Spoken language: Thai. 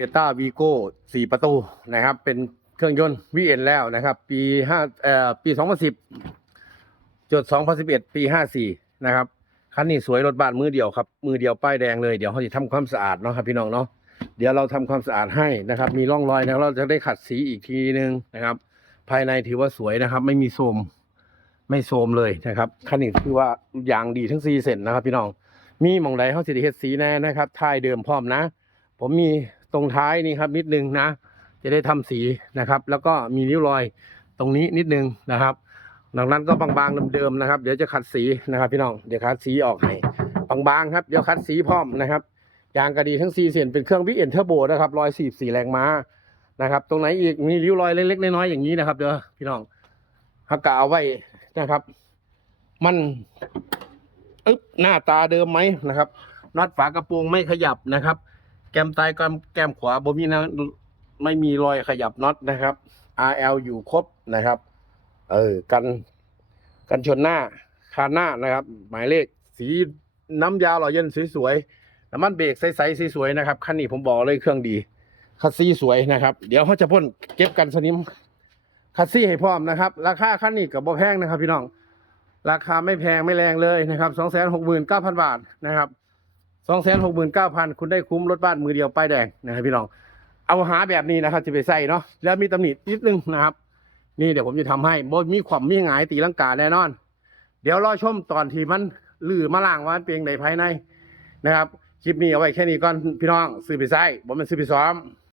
เอต้าวีโก้สี่ประตูนะครับ เป็นเครื่องยนต์วีเอ็นแล้วนะครับ ปีห้าเอ่อปีสองพันสิบจดสองพันสิบเอ็ดปีห้าสี่นะครับคันนี้สวยรถบ้านมือเดียวครับ มือเดียวป้ายแดงเลยเดี๋ยวเขาจะทำความสะอาดเนาะครับพี่น้องเนาะเดี๋ยวเราทำความสะอาดให้นะครับ มีร่องรอยนะเราจะได้ขัดสีอีกทีนึงนะครับ ภายในถือว่าสวยนะครับ ไม่มีโทมไม่โทมเลยนะครับคันนี้คือว่ายางดีทั้งสี่เส้นนะครับ พี่น้องมีหมองใดเขาสิเฮ็ดสีแน่นะครับท้ายเดิมพร้อมนะ ผมมี ตรงท้ายนี่ครับนิดนึงนะ จะได้ทำสีนะครับ แล้วก็มีริ้วรอยตรงนี้นิดนึงนะครับดังนั้นก็บางๆเดิมๆนะครับ เดี๋ยวจะขัดสีนะครับ พี่น้องเดี๋ยวขัดสีออกให้บางๆครับเดี๋ยวขัดสีพร้อมนะครับยางกระดีทั้ง4เส้นเป็นเครื่องวิเอ็นเทอร์โบนะครับร้อยสี่สี่แรงม้านะครับ ตรงไหนอีกมีริ้วรอยเล็กๆน้อยๆอย่างนี้นะครับ เดี๋ยวพี่น้องฮักกะเอาไว้นะครับ มันอึ๊บหน้าตาเดิมไหมนะครับน็อตฝากระโปรงไม่ขยับนะครับ แกมซ้ายแกมแกมขวาบ่มีนะไม่มีรอยขยับน็อตนะครับ RL อยู่ครบนะครับ เออกันกันชนหน้าคานหน้านะครับ หมายเลขสีน้ำยาหล่อเย็นสวยๆน้ำมันเบรกใสๆสวยๆนะครับคันนี้ผมบอกเลยเครื่องดีคัสซี่สวยนะครับ เดี๋ยวเขาจะพ่นเก็บกันสนิมคัสซี่ให้พร้อมนะครับ ราคาคันนี้กับบ่แพงนะครับ พี่น้อง ราคาไม่แพงไม่แรงเลยนะครับสองแสนหกหมื่นเก้าพันบาทนะครับ สองแสนหกหมื่นเก้าพันคุณได้คุ้มรถบ้านมือเดียวป้ายแดงนะครับพี่น้อง เอาหาแบบนี้นะครับจะไปใส่เนาะแล้วมีตำหนินิดนึงนะครับ นี่เดี๋ยวผมจะทำให้บมีความมีหงายตีลังกาแน่นอน เดี๋ยวรอชมตอนที่มันลื่อมาล่างว่ามันเปียงในภายในนะครับคลิปนี้เอาไว้แค่นี้ก่อนพี่น้องซื้อไปใส่ผมเป็นซื้อไปซ้อม